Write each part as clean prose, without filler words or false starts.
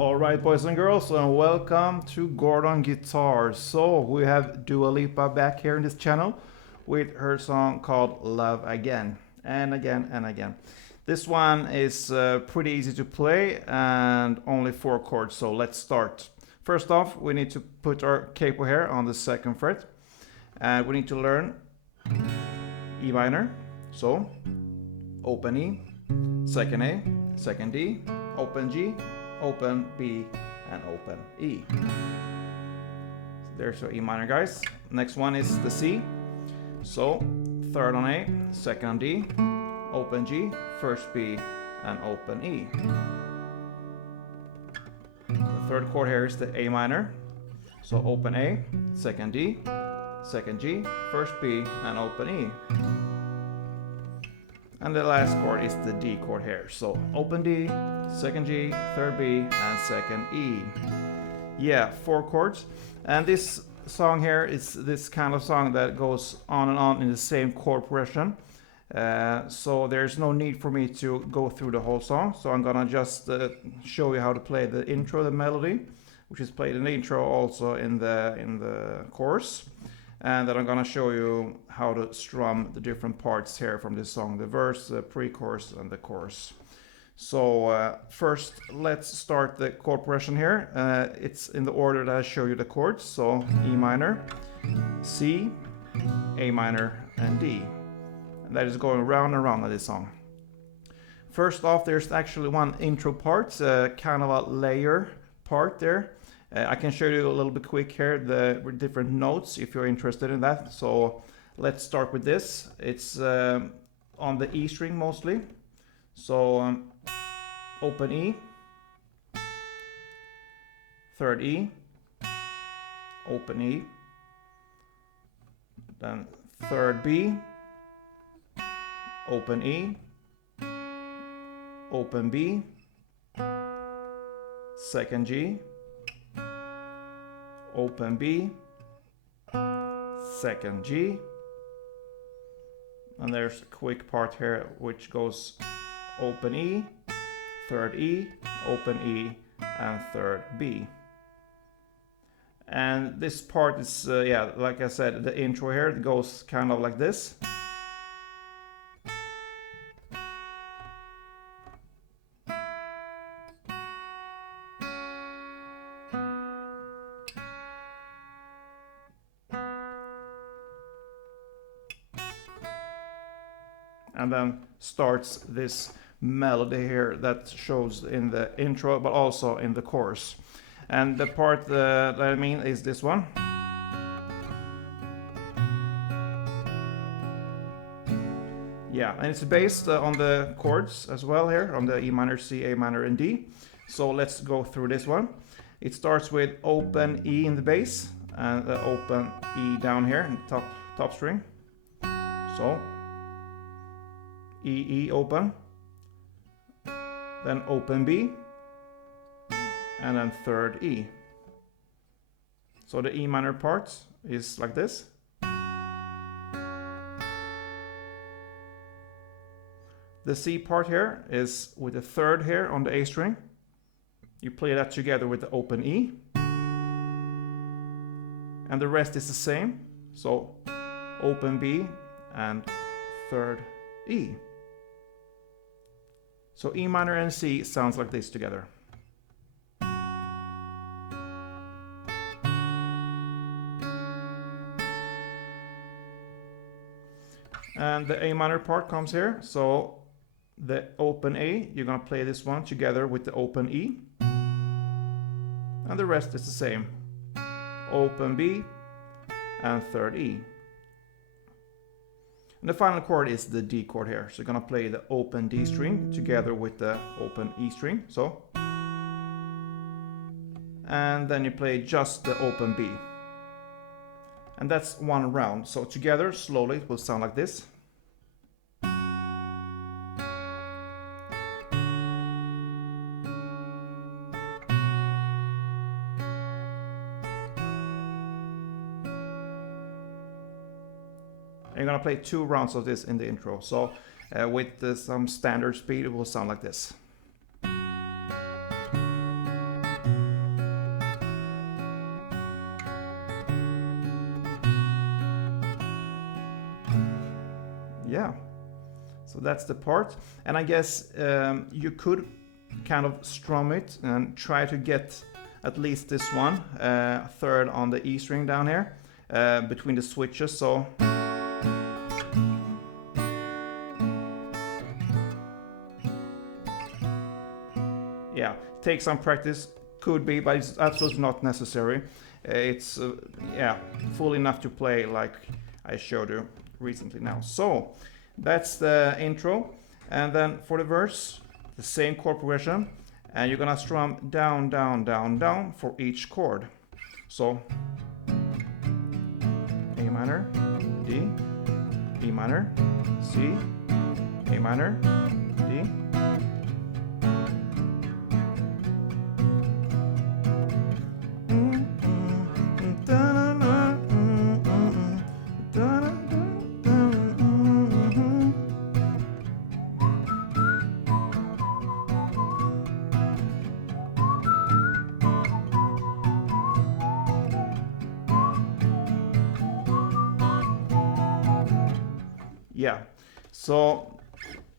All right, boys and girls, and welcome to Gordon Guitar. So we have Dua Lipa back here in this channel with her song called Love Again and Again and Again. This one is pretty easy to play and only 4 chords, so let's start. First off, we need to put our capo here on the 2nd fret, and we need to learn E minor. So open E, 2nd A, 2nd D, open G, open B, and open E. So there's your E minor, guys. Next one is the C. So 3rd on A, 2nd on D, open G, 1st B, and open E. The 3rd chord here is the A minor. So open A, 2nd D, 2nd G, 1st B, and open E. And the last chord is the D chord here. So open D, 2nd G, 3rd B, and 2nd E. Yeah, 4 chords. And this song here is this kind of song that goes on and on in the same chord progression. So there's no need for me to go through the whole song. So I'm gonna just show you how to play the intro, the melody, which is played in the intro, also in the chorus. And then I'm gonna show you how to strum the different parts here from this song, the verse, the pre-chorus, and the chorus. So first, let's start the chord progression here. It's in the order that I show you the chords. So E minor, C, A minor, and D. And that is going round and round on this song. First off, there's actually one intro part, kind of a layer part there. I can show you a little bit quick here the different notes if you're interested in that. So let's start with this. It's on the E string mostly. So open E, 3rd E, open E, then 3rd B, open E, open B, 2nd G, open B, 2nd G, and there's a quick part here which goes open E, 3rd E, open E, and 3rd B. And this part is, yeah, like I said, the intro here, it goes kind of like this. And then starts this melody here that shows in the intro but also in the chorus. And the part that I mean is this one. Yeah, and it's based on the chords as well here, on the E minor, C, A minor, and D. So let's go through this one. It starts with open E in the bass and open E down here in the top string. So E, E open, then open B, and then 3rd E. So the E minor part is like this. The C part here is with the 3rd here on the A string. You play that together with the open E. And the rest is the same. So open B and 3rd E. So E minor and C sounds like this together. And the A minor part comes here. So the open A, you're gonna play this one together with the open E. And the rest is the same. Open B and 3rd E. And the final chord is the D chord here. So you're gonna play the open D string together with the open E string. So. And then you play just the open B. And that's one round. So together, slowly, it will sound like this. You're gonna play 2 rounds of this in the intro. So with some standard speed, it will sound like this. yeah, so that's the part. And I guess you could kind of strum it and try to get at least this one third on the E string down here between the switches. So yeah, take some practice, could be, but it's absolutely not necessary. It's yeah, full enough to play like I showed you recently now. So that's the intro, and then for the verse, the same chord progression, and you're gonna strum down, down, down, down for each chord. So A minor, D, E minor, C, A minor, D. Yeah, so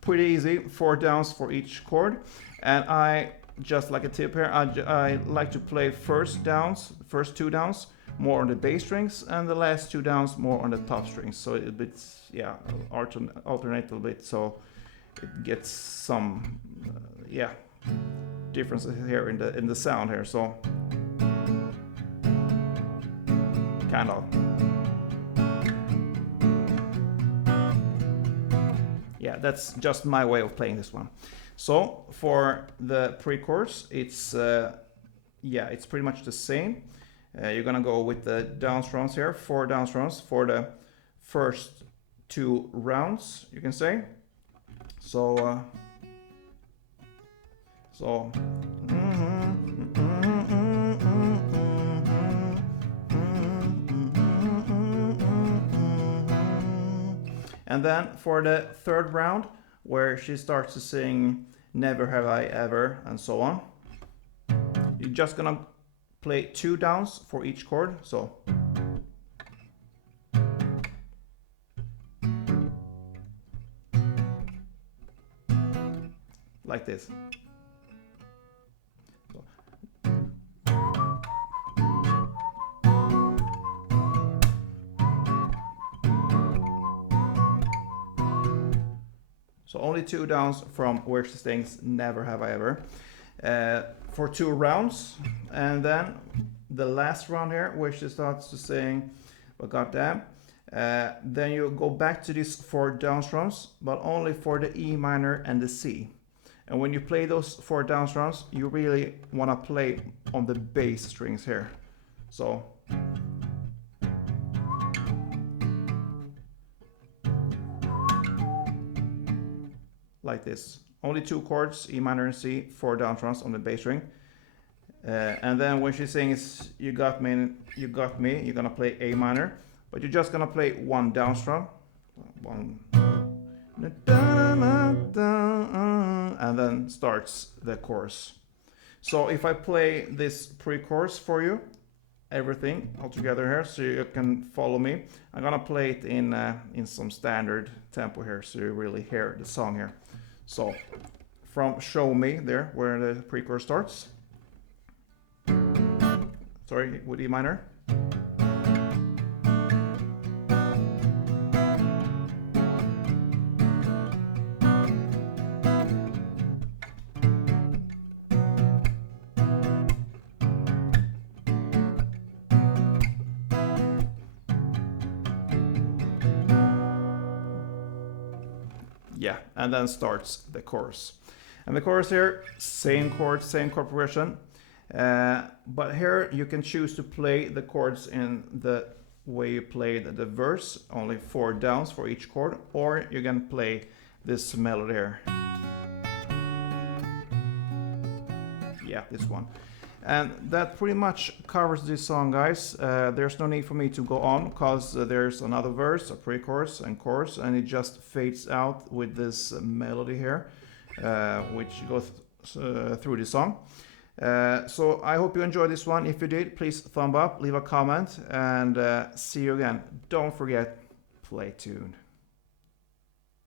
pretty easy, 4 downs for each chord. And I, just like a tip here, I like to play first 2 downs more on the bass strings, and the last 2 downs more on the top strings. So it bits, yeah, alternate a little bit, so it gets some, yeah, differences here in the sound here. So kind of. Yeah, that's just my way of playing this one. So for the pre-chorus, it's yeah, it's pretty much the same. You're gonna go with the down strums here, 4 down strums for the first 2 rounds, you can say. So and then for the 3rd round, where she starts to sing Never Have I Ever and so on, you're just gonna play 2 downs for each chord. So like this. So only 2 downs from where she sings Never Have I Ever for 2 rounds. And then the last round here, where she starts to sing Well Goddamn, then you go back to these 4 down strums, but only for the E minor and the C. And when you play those 4 down strums, you really want to play on the bass strings here. So like this. Only 2 chords, E minor and C, 4 down strums on the bass string. And then when she sings You Got Me, You Got Me, you're gonna play A minor, but you're just gonna play 1 down strum. And then starts the chorus. So if I play this pre-chorus for you, everything all together here, so you can follow me. I'm gonna play it in some standard tempo here, so you really hear the song here. So from Show Me there, where the pre-chorus starts. Sorry, with E minor. Yeah, and then starts the chorus. And the chorus here, same chord progression. But here you can choose to play the chords in the way you played the verse, only 4 downs for each chord, or you can play this melody here. Yeah, this one. And that pretty much covers this song, guys. There's no need for me to go on, because there's another verse, a pre-chorus and chorus, and it just fades out with this melody here, which goes through the song. So I hope you enjoyed this one. If you did, please thumb up, leave a comment, and see you again. Don't forget, play tuned.